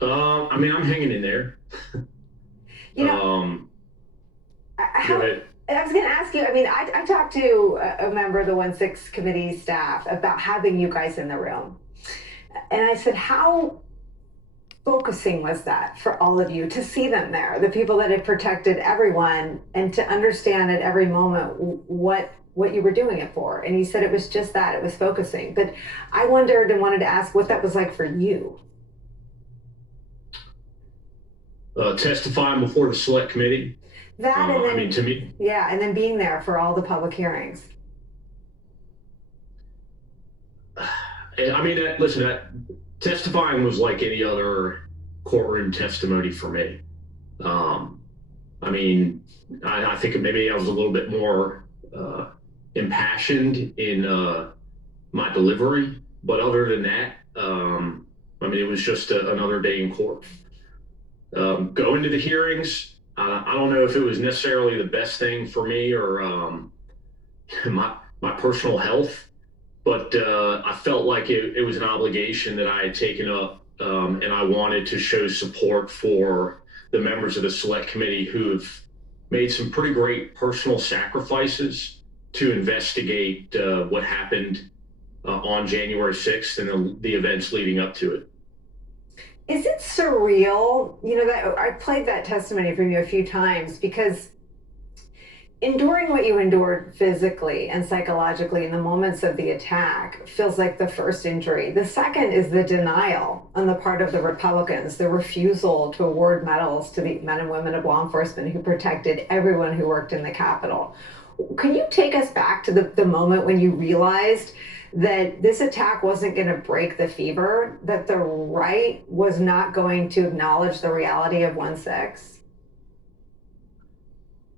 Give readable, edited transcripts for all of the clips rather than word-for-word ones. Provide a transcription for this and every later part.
I mean, I'm hanging in there. You know, Um, Go how, ahead. I was going to ask you, I mean, I talked to a member of the 1/6 committee staff about having you guys in the room. And I said, how focusing was that for all of you to see them there, the people that had protected everyone, and to understand at every moment what you were doing it for? And he said it was just that, it was focusing. But I wondered and wanted to ask what that was like for you. Testifying before the select committee. That and I mean, then, to me, yeah, and then being there for all the public hearings. I mean, listen, testifying was like any other courtroom testimony for me. Um, I mean, I think maybe I was a little bit more impassioned in my delivery, but other than that, I mean, it was just another day in court. Going to the hearings, I don't know if it was necessarily the best thing for me or my personal health, but I felt like it was an obligation that I had taken up, and I wanted to show support for the members of the select committee who have made some pretty great personal sacrifices to investigate what happened on January 6th and the events leading up to it. Is it surreal? You know, that I played that testimony from you a few times because enduring what you endured physically and psychologically in the moments of the attack feels like the first injury. The second is the denial on the part of the Republicans, the refusal to award medals to the men and women of law enforcement who protected everyone who worked in the Capitol. Can you take us back to the moment when you realized that this attack wasn't going to break the fever, that the right was not going to acknowledge the reality of 1/6?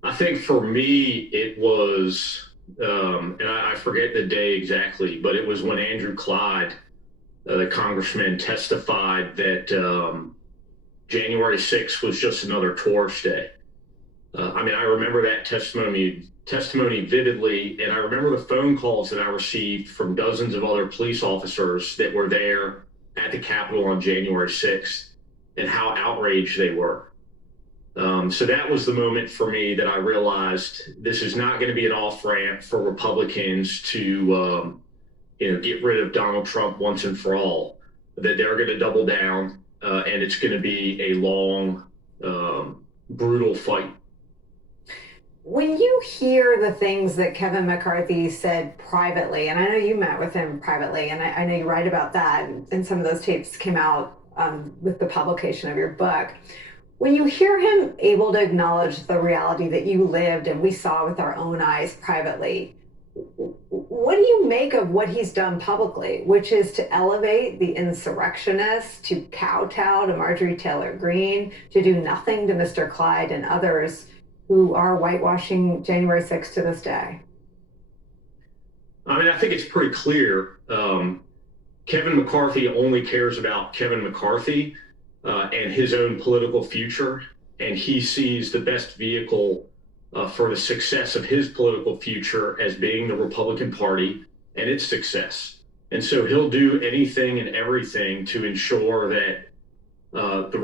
I think for me, it was, and I forget the day exactly, but it was when Andrew Clyde, the congressman, testified that January 6th was just another torch day. I mean, I remember that testimony vividly, and I remember the phone calls that I received from dozens of other police officers that were there at the Capitol on January 6th and how outraged they were. So that was the moment for me that I realized this is not going to be an off ramp for Republicans to, get rid of Donald Trump once and for all. That they're going to double down, and it's going to be a long, brutal fight. When you hear the things that Kevin McCarthy said privately, and I know you met with him privately, and I know you write about that, and some of those tapes came out with the publication of your book. When you hear him able to acknowledge the reality that you lived and we saw with our own eyes privately, what do you make of what he's done publicly, which is to elevate the insurrectionists, to kowtow to Marjorie Taylor Greene, to do nothing to Mr. Clyde and others who are whitewashing January 6th to this day? I mean, I think it's pretty clear. Kevin McCarthy only cares about Kevin McCarthy and his own political future, and he sees the best vehicle for the success of his political future as being the Republican Party and its success. And so he'll do anything and everything to ensure that the